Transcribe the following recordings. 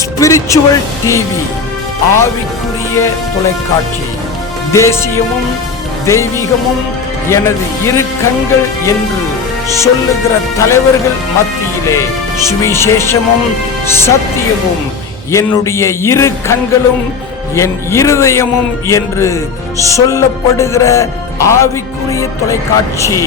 Spiritual TV ஆவிக்குரிய தொலைக்காட்சி. தேசியமும் தெய்வீகமும் எனது இரு கண்கள் என்று சொல்லுகிற தலைவர்கள் மத்தியிலே சுவிசேஷமும் சத்தியமும் என்னுடைய இரு கண்களும் என் இருதயமும் என்று சொல்லப்படுகிற ஆவிக்குரிய தொலைக்காட்சி.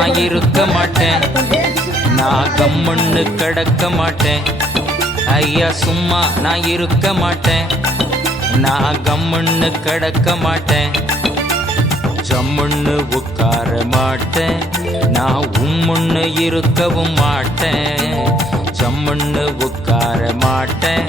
நான் இருக்க மாட்டேன், நான் கம்முன்னு கிடக்க மாட்டேன். ஐயா சும்மா நான் இருக்க மாட்டேன், நான் கம்முன்னு கிடக்க மாட்டேன். ஜம்முன்னு உட்கார மாட்டேன், நான் உம்முன்னு இருக்கவும் மாட்டேன். ஜம்முன்னு உட்கார மாட்டேன்,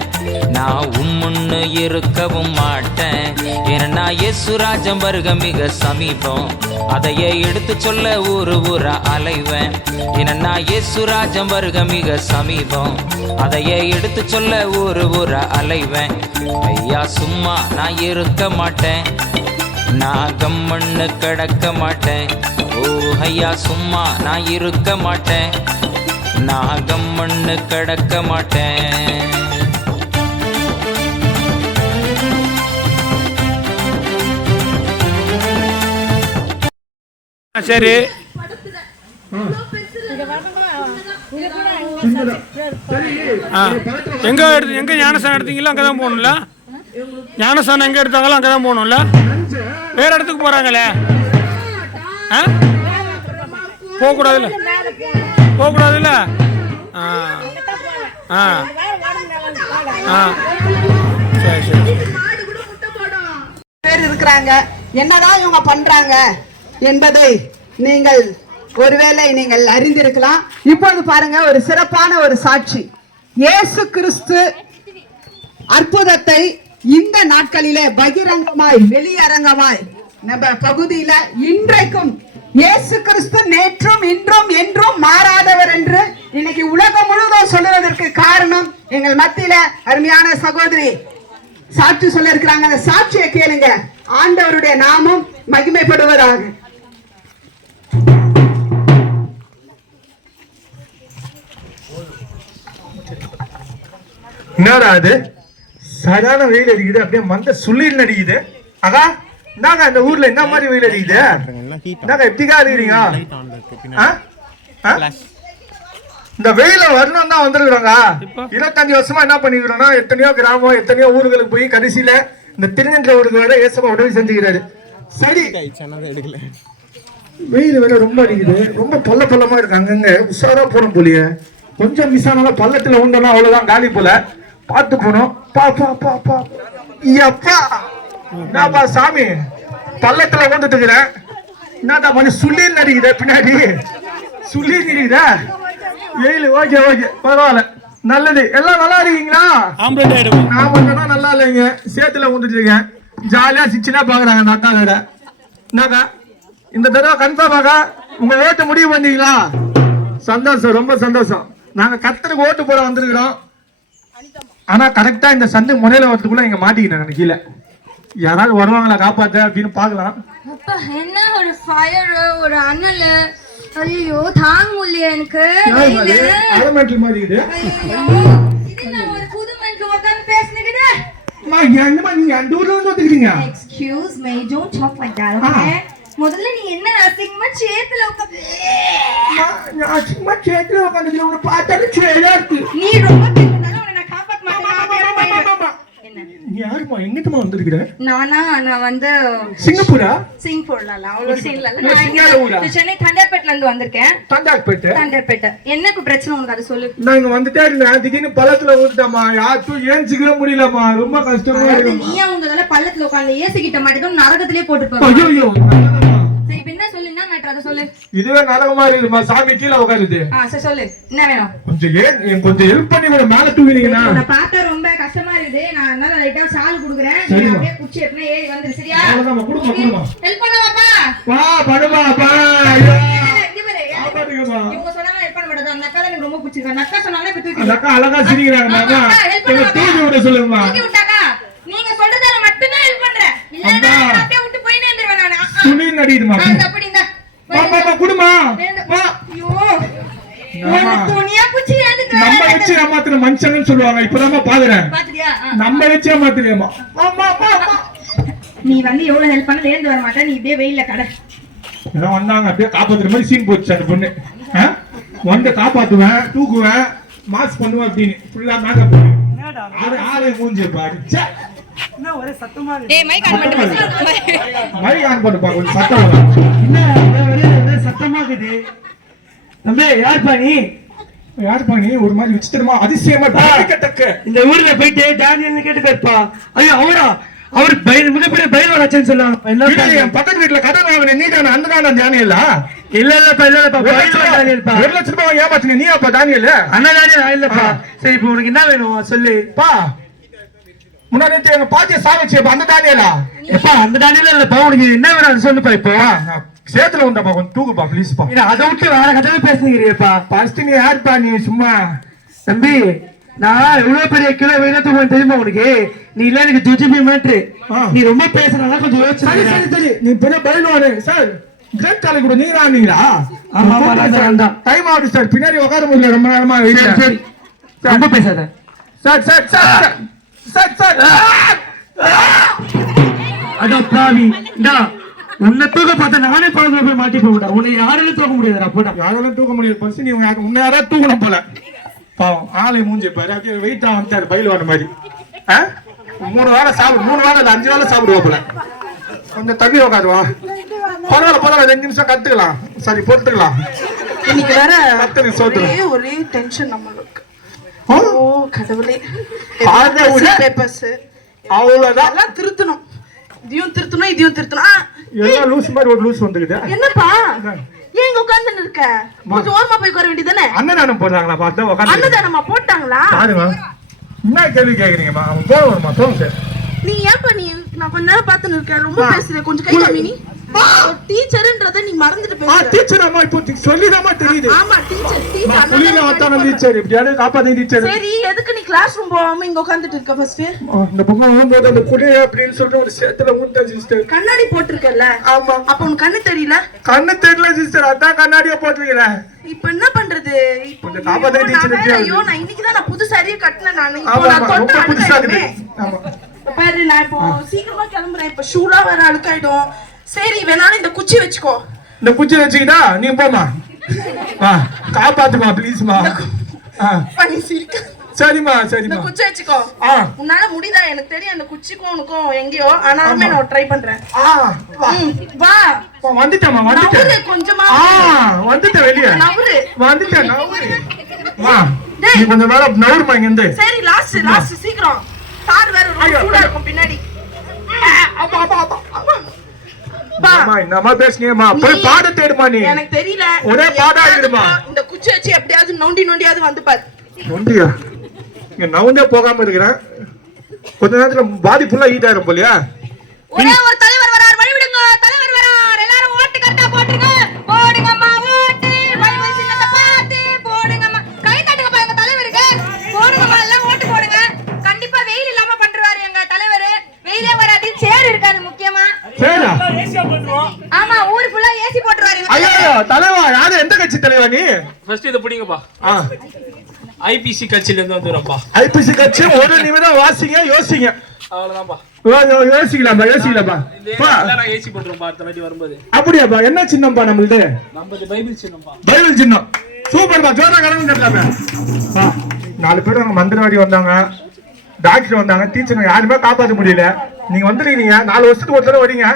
நான் உம்முன்னு இருக்கவும் மாட்டேன். ஏன்னா இயேசுராஜம் வருக மிக சமீபம், அதையே எடுத்து சொல்ல ஊரு ஊரா அலைவேன். ஏன்னா இயேசுராஜம் வருக மிக சமீபம், அதையே எடுத்து சொல்ல ஊரு ஊரா அலைவேன். ஐயா சும்மா நான் இருக்க மாட்டேன், நான் கம்முன்னு கிடக்க மாட்டேன். ஓ ஐயா சும்மா நான் இருக்க மாட்டேன், நான் கம்முன்னு கிடக்க மாட்டேன். சரி, எங்க ஞானஸ்தானம் எடுத்தீங்களோ அங்கதான் போகணும்ல? ஞானஸ்தானம் எங்க எடுத்தாங்களோ அங்கதான் போகணும்ல? வேற இடத்துக்கு போறாங்களே, போகக்கூடாதுல்ல? போகக்கூடாதுல்ல? சரி சரி. பேர் இருக்கிறாங்க, என்னதான் இவங்க பண்றாங்க என்பதை நீங்கள் ஒருவேளை நீங்கள் அறிந்திருக்கலாம். இப்பொழுது பாருங்க, ஒரு சிறப்பான ஒரு சாட்சி. இயேசு கிறிஸ்து அற்புதத்தை இந்த நாட்களிலே பகிரங்கமாய் வெளியரங்கமாய் நம்ம பகுதியில இன்றைக்கும் இயேசு கிறிஸ்து நேற்றும் இன்றும் என்றும் மாறாதவர் என்று இன்னைக்கு உலகம் முழுவதும் சொல்லுவதற்கு காரணம் எங்கள் மத்தியில அருமையான சகோதரி சாட்சி சொல்ல இருக்கிறாங்க. அந்த சாட்சியை கேளுங்க. ஆண்டவருடைய நாமம் மகிமைப்படுவதாக. என்னடா அது சரியான வெயில் அடிக்குது, அப்படியே மந்த சுள்ளில் அடிக்குது. அக்கா என்னங்க அந்த ஊர்ல என்ன மாதிரி வெயில் அடிக்குது? என்னங்க எப்படிக்கா இருக்கிறீங்க? இந்த வெயில வரணும் தான் வந்திருக்கிறோங்க. 25 வருஷமா என்ன பண்ணிக்கிறோம்னா, எத்தனையோ கிராமம் எத்தனையோ ஊர்களுக்கு போய் கடைசியில இந்த திருநெல்வேலி ஊருக்கு ஏசப்பா உதவி செஞ்சுக்கிறாரு. சரி, வெயில் வேற ரொம்ப அடிக்குது, ரொம்ப பள்ளமா இருக்கு. அங்கங்க உஷாரா போனோம் போலியே, கொஞ்சம் மிஸ் ஆனாலும் பள்ளத்துல உண்டோம்னா அவ்வளவுதான் காலி போல. பார்த்து போனோம். என்னப்பா சாமி பள்ளத்துல வந்துட்டு இருக்கிறேன், என்னடா பண்ணி சுள்ளீர் நடிக்குத பின்னாடி, சுள்ளீர் நடிக்குதா? வெயில் ஓகே ஓகே பரவாயில்ல, நல்லது. எல்லாம் நல்லா இருக்கீங்களா? நான் மட்டும் நல்லா இல்லைங்க, சேத்துல வந்துட்டு இருக்கேன். ஜாலியா சிச்சுனா பாக்குறாங்க அந்த அக்கா வேற. என்னக்கா இந்த தடவை கன்ஃபார்மாக்கா உங்க ஓட்டு முடிவு பண்ணீங்களா? சந்தோஷம், ரொம்ப சந்தோஷம். நாங்க கர்த்தருக்கு ஓட்டு போட வந்திருக்கிறோம். ஆனா கரெக்டா இந்த சந்து முனையில வரதுக்குள்ள இங்க மாட்டிக்கிட்டாங்க கீழே. யாராவது வருவாங்களா காப்பாத்த அப்படின்னு பாக்கலாம். என்ன ஒரு ஃபயர், ஒரு அனல், ஐயோ தாங்க முடியல எனக்கு. அலமெண்டல் மாதிரி இது. ஒரு புது மனுஷன் உட்கார்ந்து பேசுனீங்க. என்னமா நீங்க அந்த ஊர்ல வந்து வந்துக்கிறீங்க? Excuse me, don't talk like that, okay? முதல்ல நீ என்ன அசிங்கமா சேத்துல உட்கார்ந்து அசிங்கமா சேத்துல உட்கார்ந்து உன்னை பார்த்தாலே சேலா இருக்கு. நீ ரொம்ப பேசுறதால உன்னை நான் காப்பாத்த மாட்டேன். என்ன யாருமா எங்கிட்டமா வந்திருக்கிற? நான் வந்து சிங்கப்பூர்ல அவ்வளவு சீன்ல நான் சென்னை தண்டர்பேட்ல இருந்து வந்திருக்கேன். தண்டர்பேட் என்ன இப்ப பிரச்சனை உனக்கு அதை சொல்லு. நான் இங்க வந்துட்டே இருந்தேன், திடீர்னு பள்ளத்துல ஊத்துட்டாமா, யாருக்கும் ஏஞ்சிக்கிற முடியலமா, ரொம்ப கஷ்டமா இருக்கு. நீயா உங்களால பள்ளத்துல உட்கார்ந்து ஏசி கிட்ட மாட்டேங்க நரகத்திலே போட்டு ஐயோ சரி என்ன சொல்லு, என்ன மேட்டர் அதை சொல்லு. இதுவே நரக மாதிரி இருக்குமா? சாமி கீழே உட்காருது. சரி சொல்லு, என்ன வேணும்? கொஞ்சம் ஹெல்ப் பண்ணி கூட மேல தூக்கினீங்கன்னா. நான் பார்த்தா ரொம்ப கஷ்டமா இருக்குது, நான் அதனால லைட்டா சால் குடுக்குறேன், நீ அப்படியே குச்சி எடுத்து ஏறி வந்துரு, சரியா? அவ்வளவுதான், குடுமா ஹெல்ப் பண்ணவாப்பா. வா பண்ணுமா பா. இவங்க சொன்னாங்க ஹெல்ப் பண்ண மாட்டேன். அந்த அக்கா எனக்கு ரொம்ப பிடிச்சிருக்கு. அந்த அக்கா சொன்னாங்க இப்ப தூக்கி. அந்த அக்கா அழகா சிரிக்கிறாங்க. தூக்கி விட சொல்லுமா. தூக்கி விட்டாக்கா நீங்க சொல்றதால மட்டும் தான் ஹெல்ப் பண்றேன், இல்லன்னா அப்படியே விட்டு போயினே இருந்துருவேன் நான். சுனி நடிடுமா. அப்படி இந்த பாப்பா குடுமா. ஐயோ ஒரு துணியா குச்சி எடுத்து நம்ம வச்சு ஏமாத்துற மனுஷன்னு சொல்லுவாங்க. இப்பதான் பாக்குறேன். பாத்தியா? நம்ம வச்சு ஏமாத்துறியமா. நீ வந்து எவ்வளவு ஹெல்ப் பண்ணல ஏந்து வர மாட்டே, நீ இப்படியே வெயில்ல கடை. ஏதோ வந்தாங்க அப்படியே காப்பாத்துற மாதிரி சீன் போச்சு அந்த பொண்ணு. வந்து காப்பாத்துவேன், தூக்குவேன், மாஸ்க் பண்ணுவேன் அப்படின்னு ஃபுல்லா மேக்கப் பண்ணி ஆளே மூஞ்சி பாரு. என்ன ஒரே சத்தமா இருக்கு. மைக் ஆன் பண்ணு பாக்க, கொஞ்சம் சத்தம் வரும். என்ன சத்தமாக்குது. தம்பி யாருப்பா நீ? யாருப்பா நீ? ஒரு மாதிரி விசித்திரமா அதிசயமா டக்கு இந்த ஊர்ல போயிட்டு டேனியல்னு கேட்டு பேர்ப்பா. ஐயோ அவரா? அவர் மிகப்பெரிய பயிர்வாச்சன்னு சொல்லுவாங்க. என் பக்கத்து வீட்டுல கடன் வாங்கின நீ தானே அந்த தானே டேனியல்? இல்லப்பா இல்லப்பா 1 லட்சம் ரூபாய் ஏமாத்தின நீ அப்பா டேனியல்? அண்ணா டேனியல் இல்லப்பா. சரி இப்போ உனக்கு என்ன வேணும் சொல்லுப்பா. முன்னாடி எங்க பாத்திய சாவிச்சு அந்த டேனியலா? எப்பா அந்த டேனியல் இல்லப்பா. உனக்கு என்ன வேணும் சொல்லுப்பா. இப்போ சேத்துல உண்டப்பா கொஞ்சம் தூக்குப்பா ப்ளீஸ்ப்பா. அதை விட்டு வேற கதையில பேசுறீங்கப்பா. ஃபர்ஸ்ட் நீ யாருப்பா? நீ சும்மா தம்பி நான் எவ்வளவு பெரிய கிலோ வெயில தூக்குவேன் தெரியுமா உனக்கு? நீ இல்ல எனக்கு ஜுஜிபி மேட்ரு. நீ ரொம்ப பேசுறதா கொஞ்சம் யோசிச்சு. சரி சரி சரி நீ பெரிய பயில்வானு சார். கிரேட் காலேஜ் கூட நீங்க ஆனீங்களா? ஆமா ஆமா நான் டைம் ஆகுது சார். பின்னாடி உட்கார முடியல ரொம்ப நேரமா. சரி ரொம்ப பேசாத sir. Sir sir sir sir அட பாவி டா உன்னை தூக்க பார்த்தா நானே பழத்துல போய் மாட்டி போடா. உன்னை யாராலும் தூக்க முடியாதுடா. போடா யாராலும் தூக்க முடியாது. பஸ் நீ உன்னை யாராவது தூக்கணும் போல. பாவம் ஆளை மூஞ்சி பாரு. அப்படியே வெயிட்டா வந்துட்டாரு பயில்வான மாதிரி. 3 வாரம் சாப்பிடு. 3 வாரம் இல்ல 5 வாரம் சாப்பிடுவா போல. கொஞ்சம் தண்ணி உட்காருவா. பரவாயில்ல பரவாயில்ல 2 நிமிஷம் கத்துக்கலாம். சரி போட்டுக்கலாம். இன்னைக்கு வேற கத்துக்கு சோத்து ஒரே டென்ஷன் நம்மளுக்கு. ஓ கடவுளே. பேப்பர்ஸ் அவ்வளவுதான். எல்லாம் திருத்தணும். இதையும் திருத்தணும். எல்லாம் லூஸ் மாதிரி ஒரு லூஸ் வந்துக்குது. என்னப்பா ஏன் இங்க உட்கார்ந்து இருக்க? கொஞ்சம் ஓரமா போய் உட்கார வேண்டியதானே? அன்னதானம் போடுறாங்களா? பார்த்தா உட்காந்து அன்னதானமா போட்டாங்களா? பாருங்க என்ன கேள்வி கேக்குறீங்கம்மா? அவன் போகணுமா? சொல்லுங்க சார். நீ ஏன்பா நீ நான் கொஞ்ச நேரம் பார்த்துன்னு இருக்கேன். ரொம்ப பேசுற. கொஞ்சம் கை காமி. நீ டீச்சர்ன்றத நீ மறந்துட்டு பேசுற. டீச்சர் அம்மா இப்போ சொல்லிதாமா தெரியுது. ஆமா டீச்சர். புரியல வந்தான டீச்சர். இப்படியாவது காப்பாத்தி டீச்சர். சரி எதுக்கு நீ கிளாஸ் ரூம் போகாம இங்க உட்கார்ந்துட்டு இருக்க? ஃபர்ஸ்ட் இந்த பக்கம் வரும்போது அந்த புளி அப்படின்னு சொல்லிட்டு ஒரு சேத்துல ஊட்ட சிஸ்டர். கண்ணாடி போட்டிருக்கல? ஆமா. அப்ப உனக்கு கண்ணு தெரியல? கண்ணு தெரியல சிஸ்டர். அதான் கண்ணாடியா போட்டுக்கிறேன். இப்ப என்ன பண்றது? கொஞ்சம் காப்பாத்தி டீச்சர். ஐயோ நான் இன்னைக்கு தான் நான் புது சாரியே கட்டினேன். நான் இப்போ நான் தொட்ட புதுசா இருக்கு. ஆமா பாரு நான் இப்போ சீக்கிரமா கிளம்புறேன். இப்ப ஷூலா வேற அழுக்காயிடும். சரி வேணாலும் இந்த குச்சி வச்சுக்கோ. இந்த குச்சி வச்சுக்கிட்டா நீ போமா. காப்பாத்துமா ப்ளீஸ்மா. நீ சிரிக்க. சரிம்மா சரிம்மா. இந்த குச்சி வச்சுக்கோ. உன்னால முடியுதா? எனக்கு தெரியும் அந்த குச்சிக்கும் உனக்கும் எங்கேயோ. ஆனாலுமே நான் ட்ரை பண்றேன். வா வந்துட்டேம்மா வந்துட்டேன். கொஞ்சமா வந்துட்டேன் வெளியே வந்துட்டேன். வா நீ கொஞ்சம் மேல நவருமா இங்க இருந்து. சரி லாஸ்ட் சீக்கிரம். கார் வேற ரொம்ப சூடா இருக்கும் பின்னாடி. என்னமா பேசுனீங்கம்மா? போய் பாட தேடுமா நீ. எனக்கு தெரியல. ஒரே பாடா இருக்குமா? இந்த குச்சி வச்சு எப்படியாவது நோண்டியாவது வந்து பாரு. நோண்டியா? இங்க நவுண்டே போகாம இருக்கிறேன். கொஞ்ச நேரத்துல பாடி ஃபுல்லா ஹீட் ஆயிரும் போலியா? ஒரே ஒரு தலைவர் வரார். வழி விடுங்க. தலைவர் வரார். எல்லாரும் ஓட்டு கரெக்ட்டா போடுங்க. போடுங்கம்மா ஓட்டு. பைபிள் சின்னத்தை பார்த்து போடுங்கம்மா. கை தட்டுங்கப்பா எங்க தலைவருக்கு. போடுங்கம்மா எல்லாம் ஓட்டு போடுங்க. கண்டிப்பா வெயில் இல்லாம பண்றாரு எங்க தலைவர். வெயிலே வராது. சேர் இருக்காது முக்கியமா. சேரா? ஆமா ஊர் ஃபுல்லா ஏசி போட்டுருவாரு. ஐயோ தலைவா யாரு? எந்த கட்சி தலைவா நீ? ஃபர்ஸ்ட் இத புடிங்கப்பா. ஐபிசி கட்சில இருந்து வந்துறப்பா. ஐபிசி கட்சி ஒரு நிமிடம் வாசிங்க யோசிங்க. அவ்வளவுதான்ப்பா. யோசிக்கலாம்ப்பா பா எல்லாரும் ஏசி போட்டுறோம்ப்பா அடுத்த வாட்டி வரும்போது. அப்படியாப்பா? என்ன சின்னம்பா நம்மளுது? நம்மது பைபிள் சின்னம்பா. பைபிள் சின்னம். சூப்பர்ப்பா. ஜோரா கரங்க கட்டலாமே. பா 4 பேர் அங்க மந்திரவாதி வந்தாங்க. டாக்டர் வந்தாங்க. டீச்சர் யாருமே காப்பாற்ற முடியல. நீங்க வந்துருக்கீங்க. 4 வருஷத்துக்கு ஒரு தடவை வரீங்க.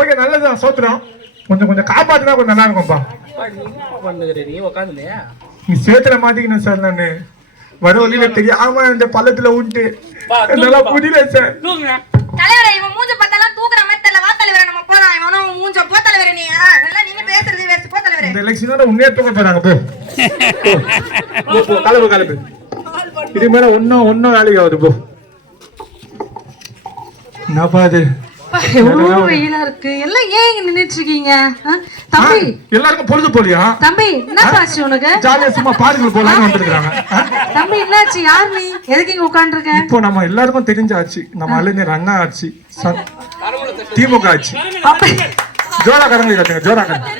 ஓகே நல்லதுதான். சோத்துறோம். கொஞ்சம் காப்பாத்தினா கொஞ்சம் நல்லா இருக்கும்ப்பா. நீ உட்காந்துலையா? நீ சேத்துல மாட்டிக்கணும் சார். நானு வர வழியில தெரியாம இந்த பள்ளத்துல விட்டு என்னால புரியல சார். தலைவரே இவன் மூஞ்ச பார்த்தாலாம் தூக்குற மாதிரி தெரியல. வா தலைவரே நம்ம போலாம். இவனும் மூஞ்ச போ தலைவரே. நீ நல்லா நீங்க பேசுறது வேஸ்ட். போ தலைவரே. இந்த எலெக்ஷனோட உண்மையா தூக்க போறாங்க. போ கலவு இது மேல ஒன்னும் வேலைக்கு ஆகுது. போ என்னப்பா அது? எவ்வளவு வெயிலா இருக்கு. எல்லாம் ஏன் இங்க நின்னுட்டு இருக்கீங்க? தம்பி எல்லாருக்கும் பொழுது போலியா? தம்பி என்னப்பா ஆச்சு உனக்கு? ஜாலியா சும்மா பார்க்குல போலான்னு வந்திருக்காங்க. தம்பி என்னாச்சு? யார் நீ? எதுக்கு இங்க உட்கார்ந்துருக்க? இப்போ நம்ம எல்லாருக்கும் தெரிஞ்சாச்சு. நம்ம அலைஞர் அண்ணா ஆச்சு, திமுக ஆச்சு. ஜோரா கரங்களை கட்டுங்க. ஜோரா கரங்க.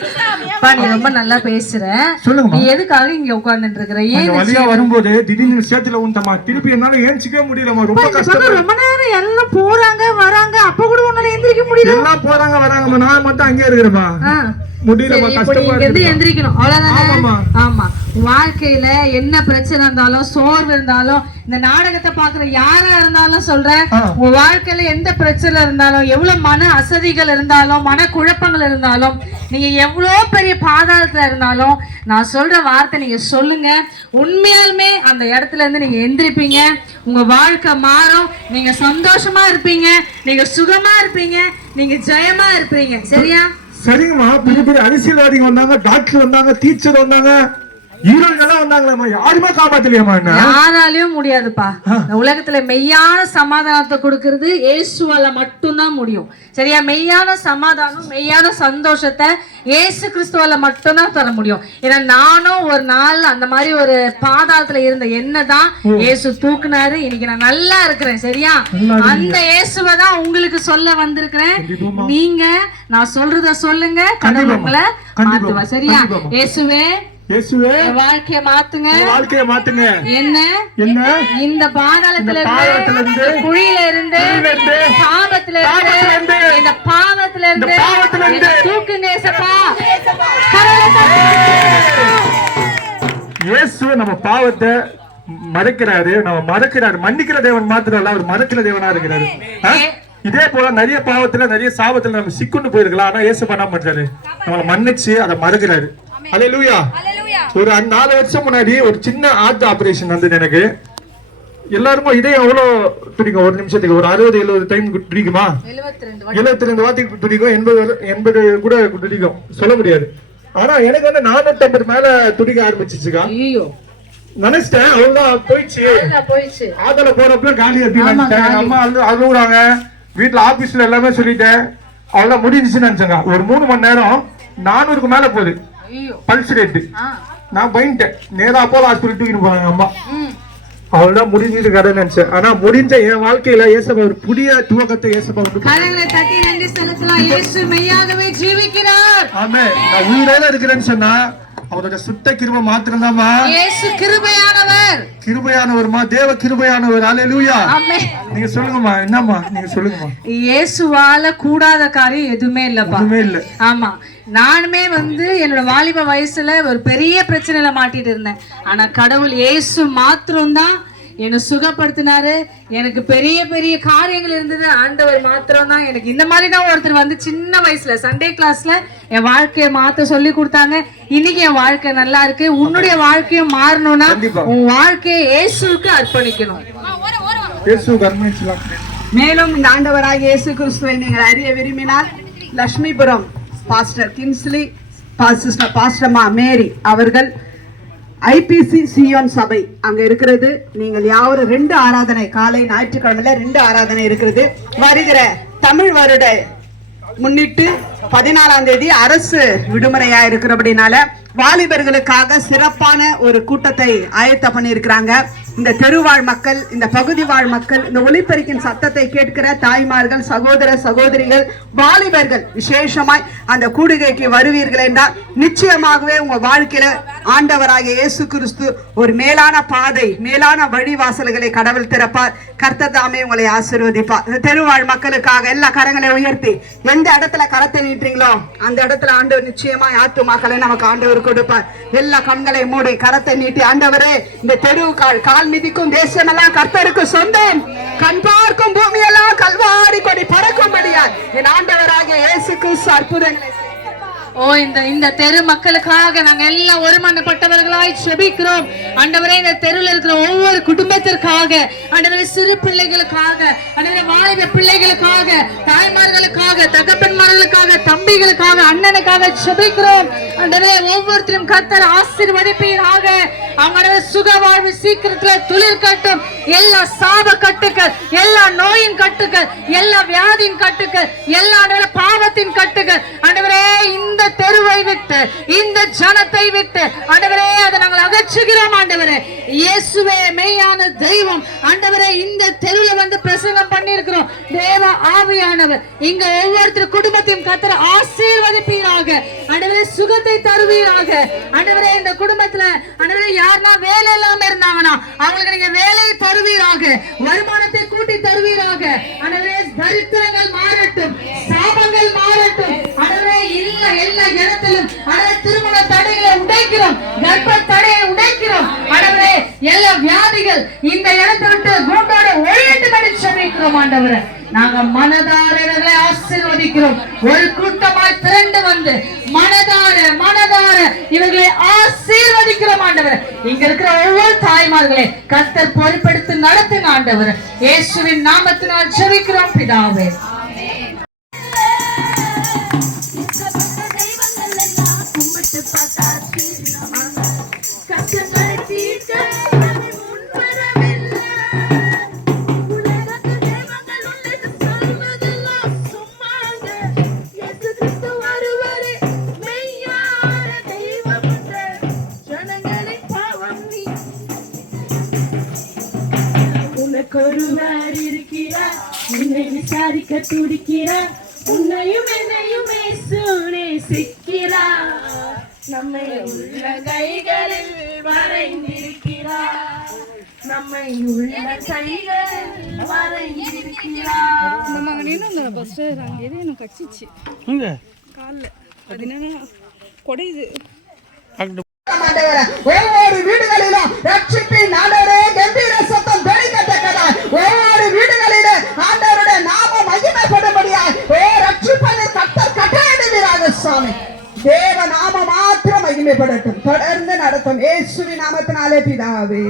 நீ ரொம்ப நல்லா பேசுற. சொல்லுங்க. நீ எதுக்காக இங்க உட்கார்ந்துட்டு இருக்கற? ஏன் வழியா வரும்போது திடீர்னு சேத்துல ஊந்தமா. திருப்பி என்னால ஏஞ்சிக்கவே முடியலமா. ரொம்ப கஷ்டம். ரொம்ப நேரம் எல்லாம் போறாங்க வராங்க. அப்ப கூட உன்னால எந்திரிக்க முடியல. எல்லாம் போறாங்க வராங்கம்மா. நான் மட்டும் அங்கே இருக்கிறேம்மா. முடியலமா, சரி, இப்போ கஷ்டமா நீங்க இருக்கு. எந்திரிக்கணும் அவ்வளவுதானே? ஆமாம்மா. ஆமா. வாழ்க்கையில என்ன பிரச்சனை இருந்தாலும் சோர்வு இருந்தாலும் இந்த நாடகத்தை பாக்குற யாரா இருந்தாலும் சொல்றேன், உங்க வாழ்க்கையில எந்த பிரச்சனை இருந்தாலும் எவ்வளவு மன அசதிகள் இருந்தாலும் மன குழப்பங்கள் இருந்தாலும் நீங்க எவ்வளவு பெரிய பாதாளத்துல இருந்தாலும் நான் சொல்ற வார்த்தை நீங்க சொல்லுங்க, உண்மையாலுமே அந்த இடத்துல இருந்து நீங்க எந்திரிப்பீங்க, உங்க வாழ்க்கை மாறும், நீங்க சந்தோஷமா இருப்பீங்க, நீங்க சுகமா இருப்பீங்க, நீங்க ஜெயமா இருப்பீங்க. சரியா? சரிங்கம்மா. பெரிய பெரிய அரசியல்வாதிகள் வந்தாங்க, டாக்டர் வந்தாங்க, டீச்சர் வந்தாங்க, ஹீரோயின்லாம் வந்தாங்களேம்மா, யாருமே காப்பாத்தலையாம்மா என்ன? யாராலையும் முடியாதுப்பா. இந்த உலகத்துல மெய்யான சமாதானத்தை கொடுக்கிறது இயேசுவால மட்டும்தான் முடியும். சரியா? மெய்யான சமாதானம் மெய்யான சந்தோஷத்தை இயேசு கிறிஸ்துவால மட்டும்தான் தர முடியும். ஏன்னா நானும் ஒரு நாள் அந்த மாதிரி ஒரு பாதாளத்துல இருந்த என்னதான் இயேசு தூக்குனாரு, இன்னைக்கு நான் நல்லா இருக்கிறேன். சரியா? அந்த இயேசுவை தான் உங்களுக்கு சொல்ல வந்திருக்கிறேன். நீங்க நான் சொல்றத சொல்லுங்க, கடவுள் உங்களை மாத்துவா. சரியா? இயேசுவே, இயேசுவே வாழ்க்கைய மாத்துங்க, வாழ்க்கைய மாத்துங்க. என்ன என்ன? இந்த பாதாளத்துல இருந்து, குழியில இருந்து, பாவத்துல இருந்து, இந்த பாவத்துல இருந்து தூக்குங்க ஏசப்பா. இயேசு நம்ம பாவத்தை மறைக்கிறாரு, நம்ம மறக்கிறாரு. மன்னிக்கிற தேவன் மாத்திரம் இல்ல, அவர் மறக்கிற தேவனா இருக்கிறாரு. இதே போல நிறைய பாவத்துல நிறைய சாபத்துல நம்ம சிக்குண்டு போயிருக்கலாம், ஆனா இயேசு பண்ண மாட்டாரு, நம்மளை மன்னிச்சு அதை மறக்கிறாரு. அல்லேலூயா. ஒரு 4 வருஷம் முன்னாடி ஒரு சின்ன ஹார்ட் ஆபரேஷன் வந்து எனக்கு. எல்லாருக்கும் இதயம் எவ்வளவு துடிக்கும் ஒரு நிமிஷத்துக்கு? ஒரு 60-70 டைம் துடிக்குமா? 72 வார்த்தைக்கு துடிக்கும், 80 கூட துடிக்கும், சொல்ல முடியாது. ஆனா எனக்கு வந்து 450 மேல துடிக்க ஆரம்பிச்சிச்சுக்கா. நினைச்சிட்டேன் அவ்வளவுதான், போயிடுச்சு. ஆதல போறப்ப காலி அப்படின் அம்மா அழுகுறாங்க, வீட்டுல ஆபீஸ்ல எல்லாமே சொல்லிட்டேன், அவ்வளவு முடிஞ்சிச்சுன்னு நினைச்சாங்க. ஒரு 3 மணி நேரம் 400க்கு மேல போகுது பல்ஸ் ரேட்டு. நான் பயந்துட்டேன், நேரா அப்போலோ ஹாஸ்பிட்டல் தூக்கிட்டு போறாங்க அம்மா. அவ்வளவுதான் முடிஞ்சது கதை நினைச்சேன். ஆனா முடிஞ்ச என் வாழ்க்கையில ஏசப்பா ஒரு புதிய துவக்கத்தை ஏசப்பா கரங்களை தட்டி நன்றி செலுத்தலாம். இயேசு மெய்யாகவே ஜீவிக்கிறார். ஆமென். நான் உயிரோட இருக்கிறேன்னு சொன்னா அவரோட சுத்த கிருபை மாத்திரம்தாம்மா. இயேசு கிருபையானவர், கிருபையானவர்மா, தேவ கிருபையானவர். அல்லேலூயா. ஆமென். நீங்க சொல்லுங்கம்மா, என்னம்மா நீங்க சொல்லுங்கம்மா. இயேசுவால கூடாத காரியம் எதுவுமே இல்லப்பா. எதுவுமே இல்ல. ஆமா. நானுமே வந்து என்னோட வாலிப வயசுல ஒரு பெரிய பிரச்சனையில மாட்டிட்டு இருந்தேன். ஆனா கடவுள் இயேசு மாத்திரம்தான் என்னை சுகப்படுத்தினாரு. எனக்கு பெரிய பெரிய காரியங்கள் இருந்தது, ஆண்டவர் மாத்திரம் தான் எனக்கு இந்த மாதிரி தான் ஒருத்தர் வந்து சின்ன வயசுல சண்டே கிளாஸ்ல என் வாழ்க்கையை மாத்த சொல்லி கொடுத்தாங்க. இன்னைக்கு என் வாழ்க்கை நல்லா இருக்கு. உன்னுடைய வாழ்க்கையும் மாறணும்னா உன் வாழ்க்கையை இயேசுவுக்கு அர்ப்பணிக்கணும். மேலும் இந்த ஆண்டவராக இயேசு கிறிஸ்துவை நீங்கள் அறிய விரும்பினால் லட்சுமிபுரம் பாஸ்டர் கின்ஸ்லி, பாஸ்டர்மா மேரி அவர்கள் ஐபிசி சியோன் சபை அங்க இருக்கிறது. நீங்கள் யாரும் 2 ஆராதனை, காலை ஞாயிற்றுக்கிழமையில 2 ஆராதனை இருக்கிறது. வருகிற தமிழ் வருட முன்னிட்டு 14ஆம் தேதி அரசு விடுமுறையா இருக்கிறபடினால வாலிபர்களுக்காக சிறப்பான ஒரு கூட்டத்தை ஆயத்தம் பண்ணி இருக்கிறாங்க. இந்த தெருவாழ் மக்கள், இந்த பகுதி வாழ் மக்கள், இந்த ஒலிபெருக்கின் சத்தத்தை கேட்கிற தாய்மார்கள், சகோதர சகோதரிகள், வாலிபர்கள் விசேஷமாய் அந்த கூடுகைக்கு வருவீர்கள் என்றால் நிச்சயமாகவே உங்க வாழ்க்கையில ஆண்டவராகிய இயேசு கிறிஸ்து ஒரு மேலான பாதை, மேலான வழிவாசல்களை கடவுள் திறப்பார். கர்த்தர் தாமே உங்களை ஆசீர்வதிப்பார். இந்த தெருவாழ் மக்களுக்காக எல்லா கரங்களை உயர்த்தி எந்த இடத்துல கரத்தை நீட்டுறீங்களோ அந்த இடத்துல ஆண்டவர் நிச்சயமாய் ஆத்துமாக்களை நமக்கு ஆண்டவர் கொடுப்பார். எல்லா கண்களை மூடி கரத்தை நீட்டி, ஆண்டவரே இந்த தெரு கால் மிதிக்கும் தேசமெல்லாம் கர்த்தருக்கு சொந்தம், கண் பார்க்கும் பூமியெல்லாம் கல்வாரி கொடி பறக்கும்படியார் என் ஆண்டவராகிய இயேசு கிறிஸ்து அற்புதங்களை இந்த தெரு மக்களுக்காக நாங்க எல்லாம் ஒருமனப்பட்டவர்களாய் ஜெபிக்கிறோம். ஆண்டவரே இந்த தெருவில் இருக்கிற ஒவ்வொரு குடும்பத்திற்காக, ஆண்டவரே சிறு பிள்ளைகளுக்காக, ஆண்டவரே வாலிப பிள்ளைகளுக்காக, தாய்மார்களுக்காக, தகப்பன்மார்களுக்காக, தம்பிகளுக்காக, அண்ணனுக்காக ஜெபிக்கிறோம். ஆண்டவரே ஒவ்வொருத்தரும் கர்த்தர் ஆசீர்வதிப்பீராக. அவங்க சுக வாழ்வு சீக்கிரத்துல துளிர் கட்டும். எல்லா சாப கட்டுக்கள், எல்லா நோயின் கட்டுக்கள், எல்லா வியாதியின் கட்டுக்கள், எல்லா பாவத்தின் கட்டுக்கள் ஆண்டவரே இந்த தெருவை விட்டு, இந்த ஜனத்தை விட்டு ஆண்டவரே அதை நாங்கள் அகற்றுகிறோம். ஆண்டவரே இயேசுவே மெய்யான தெய்வம். ஆண்டவரே இந்த தெருவில் வந்து பிரசங்கம் பண்ணி இருக்கிறோம். தேவ ஆவியானவர் இங்க ஒவ்வொருத்தர் குடும்பத்தையும் கர்த்தர் ஆசீர்வதிப்பீராக. ஆண்டவரே சுகத்தை தருவீராக. ஆண்டவரே இந்த குடும்பத்துல ஆண்டவரே யாருன்னா வேலை இல்லாம இருந்தாங்கன்னா அவங்களுக்கு நீங்க வேலையை தருவீராக, வருமானத்தை கூட்டி தருவீராக. ஆண்டவரே தரித்திரங்கள் மாறட்டும், சாபங்கள் மாறட்டும். ஆண்டவரே எல்லா இடத்துல எல்லா வியாதிகள் இந்த இடத்தை விட்டு கூட்டோட ஒழியட்டும் என்று ஜெபிக்கிறோம் ஆண்டவரே. நாங்க மனதார இவர்களை ஆசீர்வதிக்கிறோம். ஒரு கூட்டமாய் திரண்டு வந்து மனதார இவர்களை ஆசீர்வதிக்கிறோம் ஆண்டவரே. இங்க இருக்கிற ஒவ்வொரு தாய்மார்களே கர்த்தர் பொறுப்பெடுத்து நடத்துங்க ஆண்டவரே. இயேசுவின் நாமத்தினால் ஜெபிக்கிறோம் பிதாவே. ஒருவர் இருக்கிறார், உன்னை விசாரிக்க துடிக்கிறார், உன்னையும் என்னையும் நேசிக்கிறார், நம்மை உள்ள கைகளில் வரைந்திருக்கிறார், நம்மை உள்ள கைகளில் வரைந்திருக்கிறார். நம்ம அங்கே பஸ் அங்கே எனக்கு கச்சிச்சு இங்க காலில் அது என்னன்னா கொடையுது. ஒவ்வொரு வீடுகளிலும் ரட்சிப்பின் ஆண்டவரே கம்பீர சத்தம் வெளிக்கத்தக்கதாய் ஒவ்வொரு வீடுகளிலே ஆண்டவருடைய நாமம் மகிமைப்படும்படியாய் ரட்சிப்பதை கர்த்தர் கட்டளையிடுவீராக சுவாமி. தேவ நாமம் மாத்திரம் மகிமைப்படட்டும். தொடர்ந்து நடத்தும் இயேசுவின் நாமத்தினாலே பிதாவே.